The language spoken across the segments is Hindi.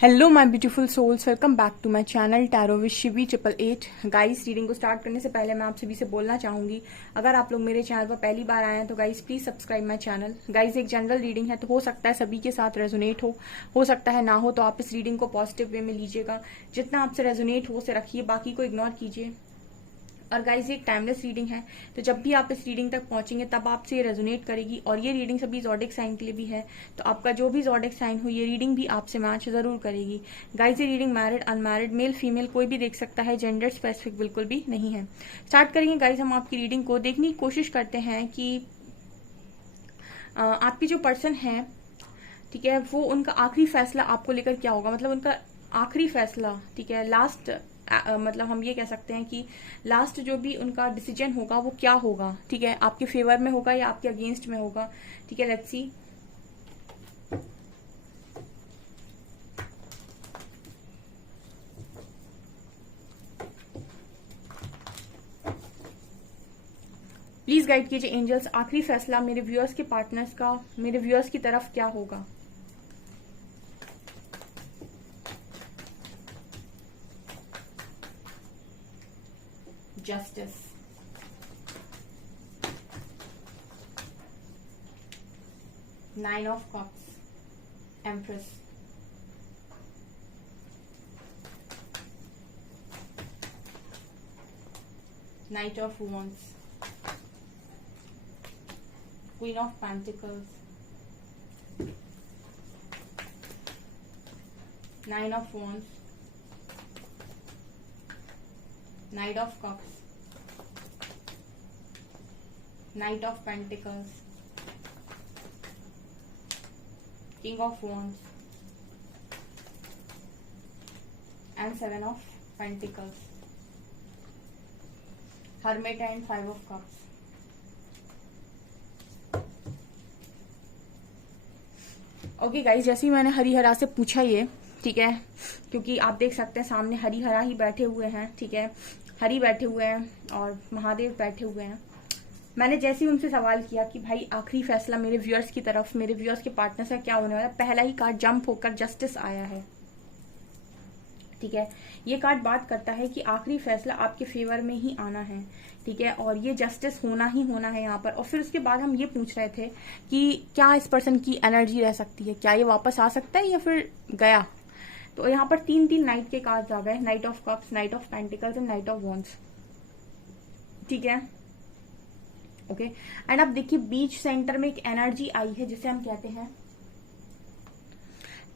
Hello my beautiful souls, welcome back to my channel tarot with Shivi 888। Guys, reading को स्टार्ट करने से पहले मैं आप सभी से बोलना चाहूंगी, अगर आप लोग मेरे चैनल पर पहली बार आए हैं तो guys please subscribe my channel. Guys, एक जनरल रीडिंग है तो हो सकता है सभी के साथ रेजोनेट हो सकता है ना हो, तो आप इस रीडिंग को पॉजिटिव वे में लीजिएगा। जितना आपसे रेजोनेट हो उसे रखिए, बाकी को इग्नोर कीजिए। और गाइज, ये एक टाइमलेस रीडिंग है, तो जब भी आप इस रीडिंग तक पहुंचेंगे तब आपसे ये रेजोनेट करेगी। और ये रीडिंग सभी जॉडिक साइन के लिए भी है, तो आपका जो भी जॉडिक साइन हो ये रीडिंग भी आपसे मैच जरूर करेगी। गाइज, ये reading married unmarried male female कोई भी देख सकता है, जेंडर स्पेसिफिक बिल्कुल भी नहीं है। स्टार्ट करेंगे गाइज हम आपकी रीडिंग को। देखने की कोशिश करते हैं कि आपकी जो पर्सन है, ठीक है, वो उनका आखिरी फैसला आपको लेकर क्या होगा। मतलब उनका आखिरी फैसला, ठीक है, लास्ट मतलब हम ये कह सकते हैं कि लास्ट जो भी उनका डिसीजन होगा वो क्या होगा, ठीक है, आपके फेवर में होगा या आपके अगेंस्ट में होगा। ठीक है, लेट्स सी। प्लीज गाइड कीजिए एंजल्स, आखिरी फैसला मेरे व्यूअर्स के पार्टनर्स का मेरे व्यूअर्स की तरफ क्या होगा। Justice, nine of cups, empress, night of wands, queen of pentacles, nine of wands, night of cups, night of pentacles, king of wands and seven of pentacles, hermit and five of cups. Okay guys, जैसे ही मैंने हरिहरा से पूछा ये, ठीक है, क्योंकि आप देख सकते हैं सामने हरिहरा ही बैठे हुए हैं, ठीक है, हरि बैठे हुए हैं और महादेव बैठे हुए हैं। मैंने जैसे ही उनसे सवाल किया कि भाई आखिरी फैसला मेरे व्यूअर्स की तरफ, मेरे व्यूअर्स के पार्टनर से क्या होने वाला, पहला ही कार्ड जंप होकर जस्टिस आया है। ठीक है, ये कार्ड बात करता है कि आखिरी फैसला आपके फेवर में ही आना है, ठीक है, और ये जस्टिस होना ही होना है यहाँ पर। और फिर उसके बाद हम ये पूछ रहे थे कि क्या इस पर्सन की एनर्जी रह सकती है, क्या ये वापस आ सकता है या फिर गया। तो यहाँ पर तीन तीन नाइट के कार्ड आ गए, night of cups, night of pentacles and night of wands. ठीक है, ओके। एंड अब देखिए बीच सेंटर में एक एनर्जी आई है जिसे हम कहते हैं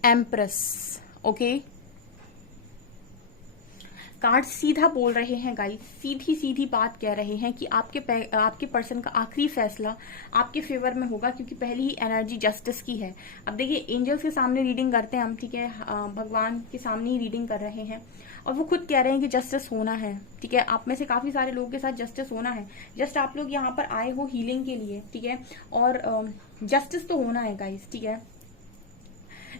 एम्प्रेस। ओके, कार्ड सीधा बोल रहे हैं गाइस, सीधी सीधी बात कह रहे हैं कि आपके पर्सन का आखिरी फैसला आपके फेवर में होगा, क्योंकि पहली ही एनर्जी जस्टिस की है। अब देखिए एंजल्स के सामने रीडिंग करते हैं हम, ठीक है, भगवान के सामने ही रीडिंग कर रहे हैं और वो खुद कह रहे हैं कि जस्टिस होना है। ठीक है, आप में से काफी सारे लोगों के साथ जस्टिस होना है। जस्ट आप लोग यहाँ पर आए हो हीलिंग के लिए, ठीक है, और जस्टिस तो होना है गाइस। ठीक है,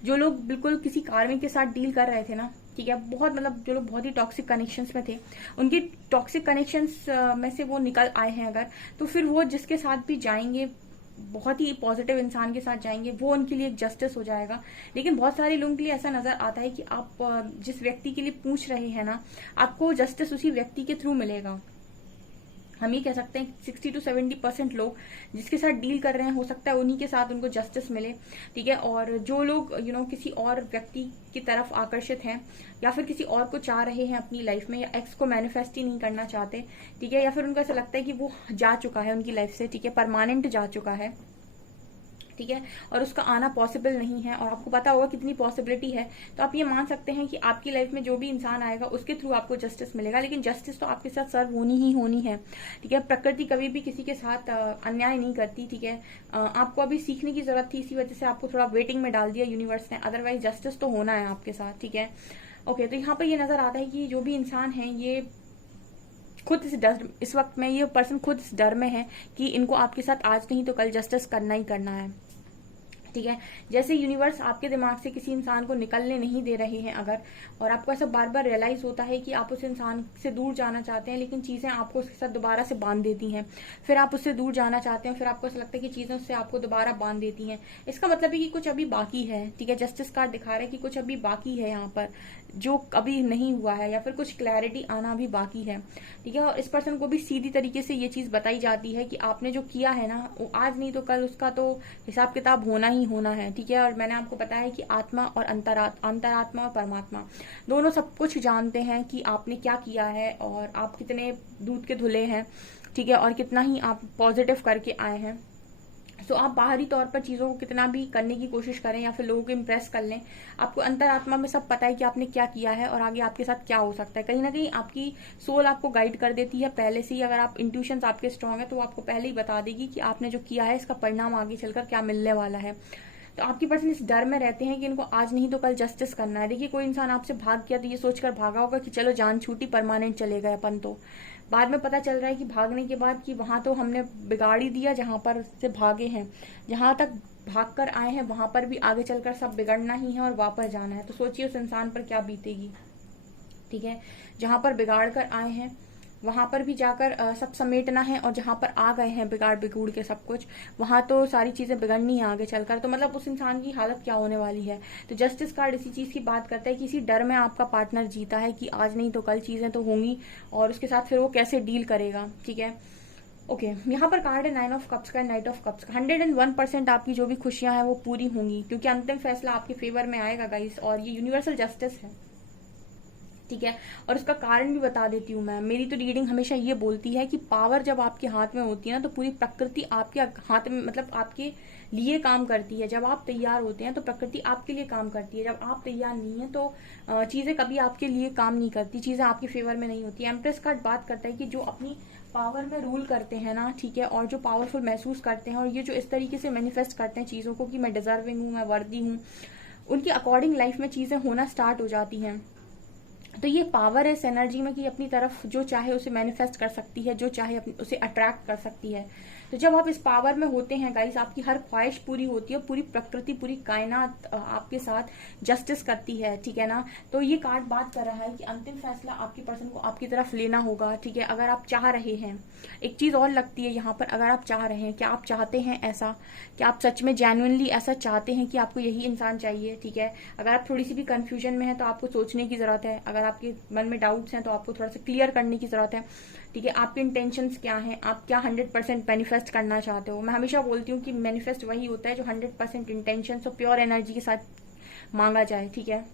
जो लोग बिल्कुल किसी कार्मिक के साथ डील कर रहे थे ना, ठीक है, बहुत मतलब जो लोग बहुत ही टॉक्सिक कनेक्शंस में थे, उनके टॉक्सिक कनेक्शंस में से वो निकल आए हैं अगर, तो फिर वो जिसके साथ भी जाएंगे बहुत ही पॉजिटिव इंसान के साथ जाएंगे, वो उनके लिए एक जस्टिस हो जाएगा। लेकिन बहुत सारे लोगों के लिए ऐसा नजर आता है कि आप जिस व्यक्ति के लिए पूछ रहे हैं ना, आपको जस्टिस उसी व्यक्ति के थ्रू मिलेगा। हम ये कह सकते हैं 60 to 70% लोग जिसके साथ डील कर रहे हैं, हो सकता है उन्हीं के साथ उनको जस्टिस मिले। ठीक है, और जो लोग किसी और व्यक्ति की तरफ आकर्षित हैं या फिर किसी और को चाह रहे हैं अपनी लाइफ में, या एक्स को मैनिफेस्ट ही नहीं करना चाहते, ठीक है, या फिर उनको ऐसा लगता है कि वो जा चुका है उनकी लाइफ से, ठीक है, परमानेंट जा चुका है, ठीक है, और उसका आना पॉसिबल नहीं है, और आपको पता होगा कितनी पॉसिबिलिटी है, तो आप ये मान सकते हैं कि आपकी लाइफ में जो भी इंसान आएगा उसके थ्रू आपको जस्टिस मिलेगा। लेकिन जस्टिस तो आपके साथ सर्व होनी ही होनी है। ठीक है, प्रकृति कभी भी किसी के साथ अन्याय नहीं करती। ठीक है, आपको अभी सीखने की जरूरत थी, इसी वजह से आपको थोड़ा वेटिंग में डाल दिया यूनिवर्स ने, अदरवाइज जस्टिस तो होना है आपके साथ। ठीक है, ओके, तो यहाँ पर ये नजर आता है कि जो भी इंसान है ये खुद इस वक्त में ये पर्सन खुद इस डर में है कि इनको आपके साथ आज नहीं तो कल जस्टिस करना ही करना है। ठीक है। जैसे यूनिवर्स आपके दिमाग से किसी इंसान को निकलने नहीं दे रहे हैं अगर, और आपको ऐसा बार बार रियलाइज होता है कि आप उस इंसान से दूर जाना चाहते हैं, लेकिन चीजें आपको उसके साथ दोबारा से बांध देती हैं, फिर आप उससे दूर जाना चाहते हैं, फिर आपको ऐसा लगता है कि चीजें उससे आपको दोबारा बांध देती हैं, इसका मतलब है कि कुछ अभी बाकी है। ठीक है, जस्टिस कार्ड दिखा रहे हैं कि कुछ अभी बाकी है यहाँ पर, जो अभी नहीं हुआ है, या फिर कुछ क्लैरिटी आना भी बाकी है। ठीक है, और इस पर्सन को भी सीधी तरीके से ये चीज बताई जाती है कि आपने जो किया है ना, वो आज नहीं तो कल उसका तो हिसाब किताब होना ही होना है। ठीक है, और मैंने आपको बताया कि आत्मा और अंतरात्मा और परमात्मा दोनों सब कुछ जानते हैं कि आपने क्या किया है, और आप कितने दूध के धुले हैं। ठीक है, और कितना ही आप पॉजिटिव करके आए हैं। तो आप बाहरी तौर पर चीजों को कितना भी करने की कोशिश करें या फिर लोगों को इम्प्रेस कर लें, आपको अंतरात्मा में सब पता है कि आपने क्या किया है और आगे आपके साथ क्या हो सकता है। कहीं ना कहीं आपकी सोल आपको गाइड कर देती है पहले से ही। अगर आप इंट्यूशंस आपके स्ट्रांग है तो वो आपको पहले ही बता देगी कि आपने जो किया है इसका परिणाम आगे चलकर क्या मिलने वाला है। तो आपकी पर्सन इस डर में रहते हैं कि इनको आज नहीं तो कल जस्टिस करना है। देखिए, कोई इंसान आपसे भाग गया तो ये सोचकर भागा होगा कि चलो जान छूटी, परमानेंट चले गए अपन। तो बाद में पता चल रहा है कि भागने के बाद कि वहां तो हमने बिगाड़ ही दिया जहां पर से भागे हैं, जहां तक भाग कर आए हैं वहां पर भी आगे चलकर सब बिगड़ना ही है और वापस जाना है। तो सोचिए उस इंसान पर क्या बीतेगी। ठीक है, जहां पर बिगाड़ कर आए हैं वहां पर भी जाकर सब समेटना है, और जहां पर आ गए हैं बिगाड़ बिगूड़ के सब कुछ, वहां तो सारी चीजें बिगड़नी है आगे चलकर। तो मतलब उस इंसान की हालत क्या होने वाली है। तो जस्टिस कार्ड इसी चीज की बात करता है कि इसी डर में आपका पार्टनर जीता है कि आज नहीं तो कल चीजें तो होंगी, और उसके साथ फिर वो कैसे डील करेगा। ठीक है, ओके यहाँ पर कार्ड है 9 ऑफ कप्स का, नाइट ऑफ कप्स का। 101% आपकी जो भी खुशियां हैं वो पूरी होंगी, क्योंकि अंतिम फैसला आपके फेवर में आएगा गाइस, और ये यूनिवर्सल जस्टिस है। ठीक है, और उसका कारण भी बता देती हूँ मैं। मेरी तो रीडिंग हमेशा ये बोलती है कि पावर जब आपके हाथ में होती है ना, तो पूरी प्रकृति आपके हाथ में, मतलब आपके लिए काम करती है। जब आप तैयार होते हैं तो प्रकृति आपके लिए काम करती है। जब आप तैयार नहीं है तो चीजें कभी आपके लिए काम नहीं करती, चीजें आपके फेवर में नहीं होती। एम्प्रेस कार्ड बात करता है कि जो अपनी पावर में रूल करते हैं ना, ठीक है, और जो पावरफुल महसूस करते हैं, और ये जो इस तरीके से मैनिफेस्ट करते हैं चीजों को कि मैं डिजर्विंग हूँ, मैं वर्दी हूँ, उनकी अकॉर्डिंग लाइफ में चीजें होना स्टार्ट हो जाती हैं। तो ये पावर है इस एनर्जी में कि अपनी तरफ जो चाहे उसे मैनिफेस्ट कर सकती है, जो चाहे उसे अट्रैक्ट कर सकती है। तो जब आप इस पावर में होते हैं गाइस, आपकी हर ख्वाहिश पूरी होती है, पूरी प्रकृति पूरी कायनात आपके साथ जस्टिस करती है। ठीक है ना, तो ये कार्ड बात कर रहा है कि अंतिम फैसला आपके पर्सन को आपकी तरफ लेना होगा। ठीक है, अगर आप चाह रहे हैं, एक चीज और लगती है यहाँ पर, अगर आप चाह रहे हैं, क्या आप चाहते हैं ऐसा, क्या आप सच में जेन्युइनली ऐसा चाहते हैं कि आपको यही इंसान चाहिए। ठीक है, अगर आप थोड़ी सी भी कंफ्यूजन में है तो आपको सोचने की जरूरत है। अगर आपके मन में डाउट्स हैं तो आपको थोड़ा सा क्लियर करने की जरूरत है। ठीक है, आपके इंटेंशंस क्या हैं, आप क्या 100% मैनिफेस्ट करना चाहते हो। मैं हमेशा बोलती हूँ कि मैनिफेस्ट वही होता है जो 100% इंटेंशंस और प्योर एनर्जी के साथ मांगा जाए। ठीक है,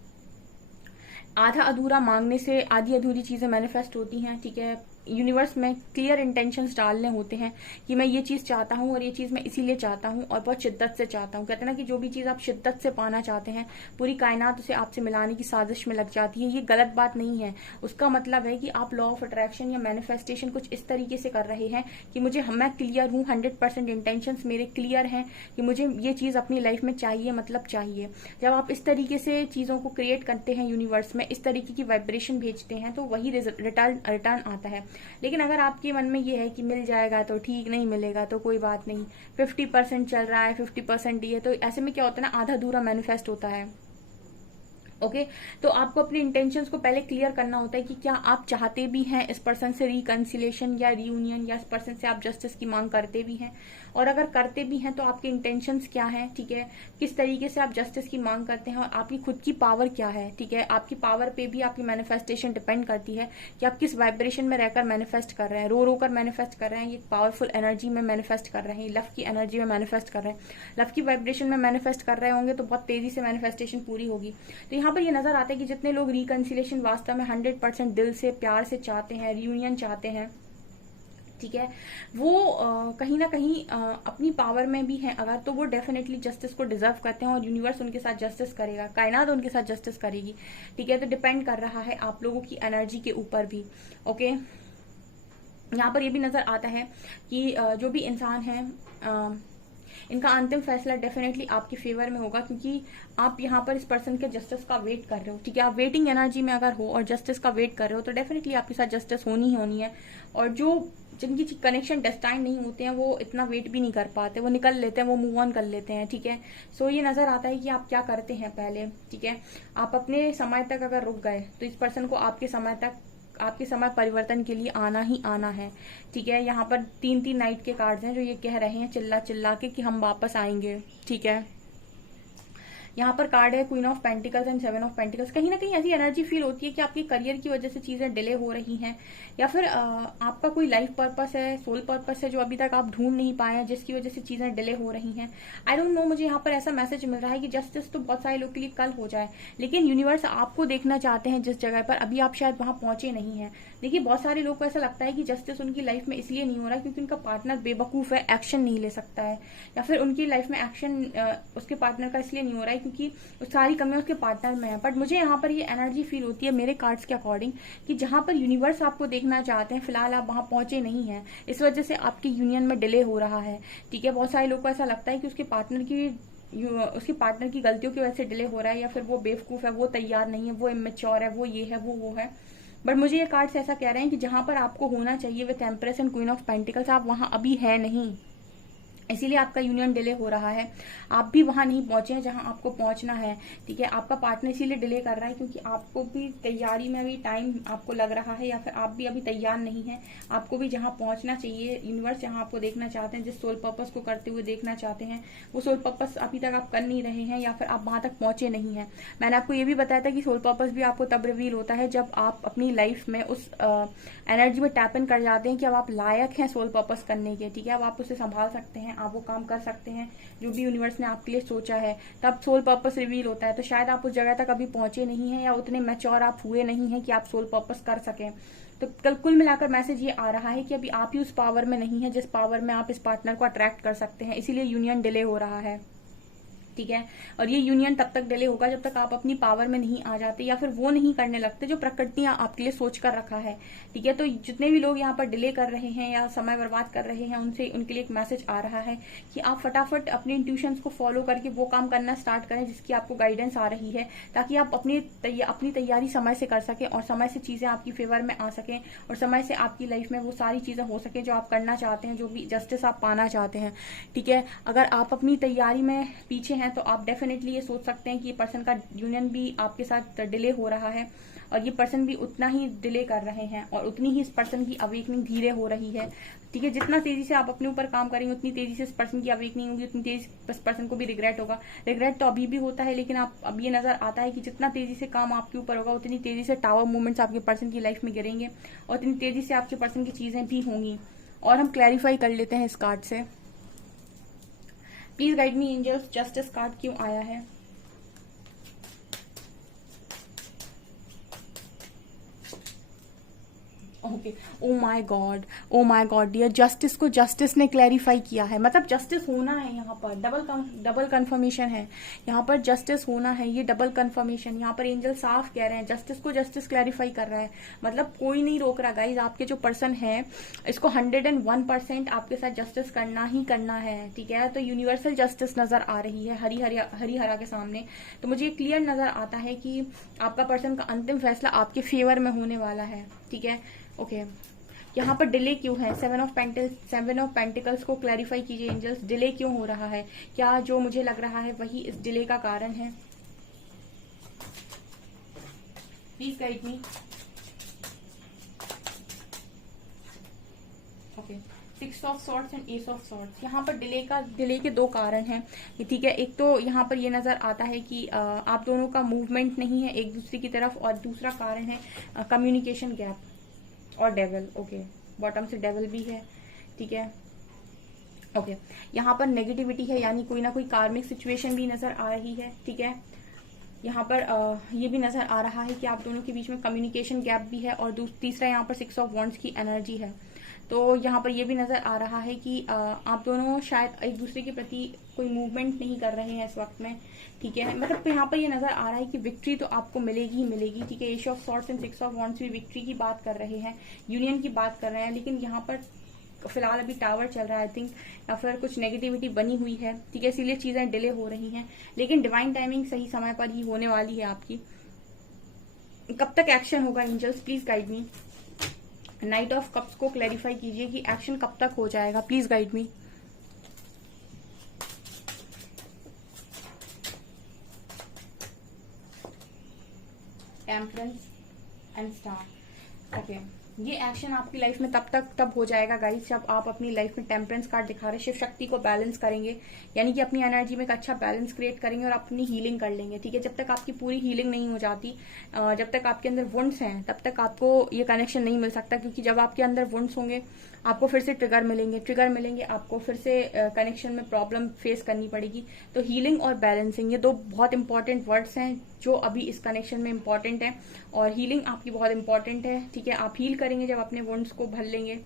आधा अधूरा मांगने से आधी अधूरी चीजें मैनिफेस्ट होती हैं। ठीक है, यूनिवर्स में क्लियर इंटेंशंस डालने होते हैं कि मैं ये चीज चाहता हूँ और ये चीज मैं इसीलिए चाहता हूँ और बहुत शिद्दत से चाहता हूँ। कहते हैं ना कि जो भी चीज आप शिद्दत से पाना चाहते हैं, पूरी कायनात उसे आपसे मिलाने की साजिश में लग जाती है। ये गलत बात नहीं है, उसका मतलब है कि आप लॉ ऑफ अट्रैक्शन या मैनिफेस्टेशन कुछ इस तरीके से कर रहे हैं कि मुझे मैं क्लियर हूँ, 100% इंटेंशंस मेरे क्लियर हैं कि मुझे ये चीज अपनी लाइफ में चाहिए, मतलब चाहिए। जब आप इस तरीके से चीजों को क्रिएट करते हैं यूनिवर्स में, इस तरीके की वाइब्रेशन भेजते हैं, तो वही रिटर्न आता है। लेकिन अगर आपके मन में ये है कि मिल जाएगा तो ठीक, नहीं मिलेगा तो कोई बात नहीं, 50% चल रहा है, 50% ये, तो ऐसे में क्या होता है ना, आधा अधूरा मैनिफेस्ट होता है। ओके तो आपको अपने इंटेंशंस को पहले क्लियर करना होता है कि क्या आप चाहते भी हैं इस पर्सन से रिकंसिलेशन या रियूनियन, या इस पर्सन से आप जस्टिस की मांग करते भी हैं, और अगर करते भी हैं तो आपके इंटेंशंस क्या हैं। ठीक है, किस तरीके से आप जस्टिस की मांग करते हैं, और आपकी खुद की पावर क्या है। ठीक है, आपकी पावर पे भी आपकी मैनिफेस्टेशन डिपेंड करती है कि आप किस वाइब्रेशन में रहकर मैनिफेस्ट कर रहे हैं। रो कर मैनिफेस्ट कर रहे हैं, ये पावरफुल एनर्जी में मैनिफेस्ट कर रहे हैं, लव की एनर्जी में मैनिफेस्ट कर रहे हैं, लव की वाइब्रेशन में मैनिफेस्ट कर रहे होंगे तो बहुत तेजी से मैनिफेस्टेशन पूरी होगी। तो यहाँ पर ये नजर आता है कि जितने लोग रिकंसिलेशन वास्तव में 100% दिल से प्यार से चाहते हैं, रियूनियन चाहते हैं, ठीक है, वो कहीं ना कहीं अपनी पावर में भी हैं अगर, तो वो डेफिनेटली जस्टिस को डिजर्व करते हैं, और यूनिवर्स उनके साथ जस्टिस करेगा, कायनात उनके साथ जस्टिस करेगी। ठीक है, तो डिपेंड कर रहा है आप लोगों की एनर्जी के ऊपर भी। ओके, यहाँ पर ये भी नजर आता है कि जो भी इंसान है इनका अंतिम फैसला डेफिनेटली आपके फेवर में होगा, क्योंकि आप यहाँ पर इस पर्सन के जस्टिस का वेट कर रहे हो, ठीक है। आप वेटिंग एनर्जी में अगर हो और जस्टिस का वेट कर रहे हो तो डेफिनेटली आपके साथ जस्टिस होनी ही होनी है। और जो जिनकी कनेक्शन डेस्टाइन नहीं होते हैं वो इतना वेट भी नहीं कर पाते, वो निकल लेते हैं, वो मूव ऑन कर लेते हैं, ठीक है। सो ये नजर आता है कि आप क्या करते हैं पहले, ठीक है। आप अपने समय तक अगर रुक गए तो इस पर्सन को आपके समय परिवर्तन के लिए आना ही आना है, ठीक है। यहाँ पर 3-3 नाइट के कार्ड्स हैं जो ये कह रहे हैं चिल्ला चिल्ला के कि हम वापस आएंगे, ठीक है। यहाँ पर कार्ड है queen of pentacles and 7 of pentacles. कहीं ना कहीं ऐसी एनर्जी फील होती है कि आपके करियर की वजह से चीजें डिले हो रही हैं, या फिर आपका कोई लाइफ पर्पस है, सोल पर्पस है जो अभी तक आप ढूंढ नहीं पाए हैं, जिसकी वजह से चीजें डिले हो रही हैं। आई डोंट नो, मुझे यहाँ पर ऐसा मैसेज मिल रहा है कि जस्टिस तो बहुत सारे लोग के लिए कल हो जाए, लेकिन यूनिवर्स आपको देखना चाहते हैं जिस जगह पर अभी आप शायद वहां पहुंचे नहीं है। देखिए, बहुत सारे लोग को ऐसा लगता है कि जस्टिस उनकी लाइफ में इसलिए नहीं हो रहा क्योंकि उनका पार्टनर बेवकूफ है, एक्शन नहीं ले सकता है, या फिर उनकी लाइफ में एक्शन उसके पार्टनर का इसलिए नहीं हो रहा है क्योंकि सारी कमियां उसके पार्टनर में है। बट मुझे यहाँ पर ये एनर्जी फील होती है मेरे कार्ड्स के अकॉर्डिंग कि जहां पर यूनिवर्स आपको देखना चाहते हैं फिलहाल आप वहां पहुंचे नहीं हैं, इस वजह से आपकी यूनियन में डिले हो रहा है, ठीक है। बहुत सारे लोग को ऐसा लगता है कि उसके पार्टनर की गलतियों की वजह से डिले हो रहा है, या फिर वो बेवकूफ है, वो तैयार नहीं है, वो इमेच्योर है, वो ये है, वो है। बट मुझे ये कार्ड्स ऐसा कह रहे हैं कि जहां पर आपको होना चाहिए with empress and queen of pentacles, आप वहां अभी है नहीं, इसीलिए आपका यूनियन डिले हो रहा है। आप भी वहां नहीं पहुंचे हैं जहां आपको पहुंचना है, ठीक है। आपका पार्टनर इसीलिए डिले कर रहा है क्योंकि आपको भी तैयारी में अभी टाइम आपको लग रहा है, या फिर आप भी अभी तैयार नहीं है। आपको भी जहां पहुंचना चाहिए, यूनिवर्स जहां आपको देखना चाहते हैं, जिस सोल पर्पस को करते हुए देखना चाहते हैं, वो सोल पर्पस अभी तक आप कर नहीं रहे हैं, या फिर आप वहां तक पहुंचे नहीं है। मैंने आपको ये भी बताया था कि सोल पर्पस भी आपको तब रिवील होता है जब आप अपनी लाइफ में उस एनर्जी में टैप इन कर जाते हैं कि अब आप लायक हैं सोल पर्पस करने के, ठीक है। अब आप उसे संभाल सकते हैं, आप वो काम कर सकते हैं जो भी यूनिवर्स ने आपके लिए सोचा है, तब सोल पर्पस रिवील होता है। तो शायद आप उस जगह तक अभी पहुंचे नहीं हैं, या उतने मैच्योर आप हुए नहीं हैं कि आप सोल पर्पस कर सकें। तो कल कुल मिलाकर मैसेज ये आ रहा है कि अभी आप ही उस पावर में नहीं है जिस पावर में आप इस पार्टनर को अट्रैक्ट कर सकते हैं, इसीलिए यूनियन डिले हो रहा है, ठीक है। और ये यूनियन तब तक डिले होगा जब तक आप अपनी पावर में नहीं आ जाते, या फिर वो नहीं करने लगते जो प्रकृति आपके लिए सोच कर रखा है, ठीक है। तो जितने भी लोग यहाँ पर डिले कर रहे हैं या समय बर्बाद कर रहे हैं, उनके लिए एक मैसेज आ रहा है कि आप फटाफट अपने इंट्यूशंस को फॉलो करके वो काम करना स्टार्ट करें जिसकी आपको गाइडेंस आ रही है, ताकि आप अपनी तैयारी समय से कर सकें और समय से चीजें आपकी फेवर में आ सकें, और समय से आपकी लाइफ में वो सारी चीजें हो सके जो आप करना चाहते हैं, जो भी जस्टिस आप पाना चाहते हैं, ठीक है। अगर आप अपनी तैयारी में पीछे हैं तो आप डेफिनेटली ये सोच सकते हैं कि ये पर्सन का यूनियन भी आपके साथ डिले हो रहा है, और ये पर्सन भी उतना ही डिले कर रहे हैं, और उतनी ही इस पर्सन की अवेकनिंग धीरे हो रही है, ठीक है। जितना तेजी से आप अपने ऊपर काम करेंगे उतनी तेजी से इस पर्सन की अवेकनिंग होगी, उतनी तेजी से इस पर्सन को भी रिग्रेट होगा। रिग्रेट तो अभी भी होता है, लेकिन अब ये नजर आता है कि जितना तेजी से काम आपके ऊपर होगा उतनी तेजी से टावर मूवमेंट्स आपके पर्सन की लाइफ में गिरेंगे, और उतनी तेजी से आपके पर्सन की चीजें भी होंगी। और हम क्लैरिफाई कर लेते हैं इस कार्ड से। Please guide me angels, justice card क्यों आया है? Okay, oh my god dear, justice को जस्टिस ने क्लैरिफाई किया है, मतलब जस्टिस होना है यहाँ पर, डबल कंफर्मेशन है यहाँ पर, जस्टिस होना है, ये डबल कंफर्मेशन यहाँ पर एंजल साफ कह रहे हैं। जस्टिस को जस्टिस क्लैरिफाई कर रहा है, मतलब कोई नहीं रोक रहा गाइज। आपके जो पर्सन है इसको 101% आपके साथ जस्टिस करना ही करना है, ठीक है। तो यूनिवर्सल जस्टिस नजर आ रही है हरी हरा के सामने। तो मुझे क्लियर नजर आता है कि आपका पर्सन का अंतिम फैसला आपके फेवर में होने वाला है, ठीक है। ओके, यहाँ पर डिले क्यों है? 7 ऑफ पेंटिकल्स को क्लैरिफाई कीजिए एंजल्स, डिले क्यों हो रहा है? क्या जो मुझे लग रहा है वही इस डिले का कारण है? Please guide me. Okay, 6 of swords and S of swords. यहाँ पर डिले के दो कारण हैं, ठीक है। एक तो यहाँ पर ये नजर आता है कि आप दोनों का मूवमेंट नहीं है एक दूसरे की तरफ, और दूसरा कारण है कम्युनिकेशन गैप और डेविल। ओके, बॉटम से डेविल भी है, ठीक है। ओके, यहाँ पर नेगेटिविटी है, यानी कोई ना कोई कार्मिक सिचुएशन भी नजर आ रही है, ठीक है। यहाँ पर ये भी नजर आ रहा है कि आप दोनों के बीच में कम्युनिकेशन गैप भी है, और तीसरा यहाँ पर 6 ऑफ वॉन्ड्स की एनर्जी है। तो यहाँ पर ये भी नजर आ रहा है कि आप दोनों शायद एक दूसरे के प्रति कोई मूवमेंट नहीं कर रहे हैं इस वक्त में, ठीक है। मतलब यहाँ पर ये नजर आ रहा है कि विक्ट्री तो आपको मिलेगी ही मिलेगी, ठीक है। S of swords and 6 of wands भी विक्ट्री की बात कर रहे हैं, यूनियन की बात कर रहे हैं, लेकिन यहाँ पर फिलहाल अभी टावर चल रहा है आई थिंक, या फिर कुछ नेगेटिविटी बनी हुई है, ठीक है, इसीलिए चीजें डिले हो रही हैं, लेकिन डिवाइन टाइमिंग सही समय पर ही होने वाली है आपकी। कब तक एक्शन होगा angels, please guide me. Knight of cups को क्लैरिफाई कीजिए कि एक्शन कब तक हो जाएगा, please guide me. Temperance and star. Okay, ये एक्शन आपकी लाइफ में तब हो जाएगा गाइस जब आप अपनी लाइफ में टेम्परेंस कार्ड दिखा रहे शिव शक्ति को बैलेंस करेंगे, यानी कि अपनी एनर्जी में एक अच्छा बैलेंस क्रिएट करेंगे और अपनी हीलिंग कर लेंगे, ठीक है। जब तक आपकी पूरी हीलिंग नहीं हो जाती, जब तक आपके अंदर वुंड्स हैं, तब तक आपको ये कनेक्शन नहीं मिल सकता, क्योंकि जब आपके अंदर वुंड्स होंगे आपको फिर से ट्रिगर मिलेंगे, आपको फिर से कनेक्शन में प्रॉब्लम फेस करनी पड़ेगी। तो हीलिंग और बैलेंसिंग ये दो बहुत इंपॉर्टेंट वर्ड्स हैं जो अभी इस कनेक्शन में इंपॉर्टेंट है, और हीलिंग आपकी बहुत इंपॉर्टेंट है, ठीक है। आप हील करेंगे जब अपने वुंड्स को भर लेंगे,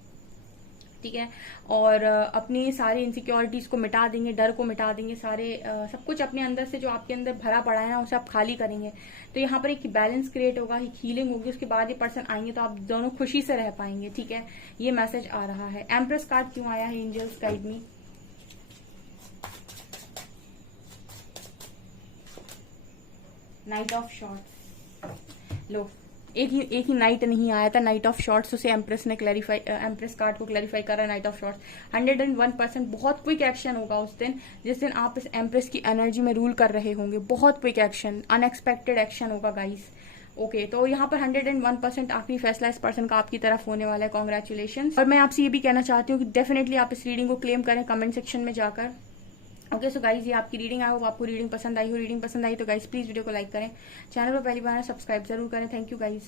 ठीक है, और अपनी सारी इनसिक्योरिटीज को मिटा देंगे, डर को मिटा देंगे, सारे सब कुछ अपने अंदर से जो आपके अंदर भरा पड़ा है ना उसे आप खाली करेंगे। तो यहाँ पर एक बैलेंस क्रिएट होगा, एक हीलिंग होगी, उसके बाद ये पर्सन आएंगे तो आप दोनों खुशी से रह पाएंगे, ठीक है। ये मैसेज आ रहा है। एम्प्रेस कार्ड क्यों आया है angels, guide me. Knight of swords. लो, एक ही नाइट नहीं आया था, नाइट ऑफ शॉर्ट्स, उसे एम्प्रेस ने एम्प्रेस कार्ड को क्लैरिफाई करा। नाइट ऑफ शॉर्ट्स 101% बहुत क्विक एक्शन होगा उस दिन, जिस दिन आप इस एम्प्रेस की एनर्जी में रूल कर रहे होंगे। बहुत क्विक एक्शन, अनएक्सपेक्टेड एक्शन होगा गाइस। ओके, तो यहाँ पर 101% आखिरी फैसला इस पर्सन का आपकी तरफ होने वाला है। कॉन्ग्रेचुलेशन। और मैं आपसे ये भी कहना चाहती हूँ कि डेफिनेटली आप इस रीडिंग को क्लेम करें कमेंट सेक्शन में जाकर। ओके, सो गाइज ये आपकी रीडिंग आई हो, आपको रीडिंग पसंद आई हो। रीडिंग पसंद आई तो गाइज प्लीज वीडियो को लाइक करें, चैनल पर पहली बार सब्सक्राइब जरूर करें। Thank you guys.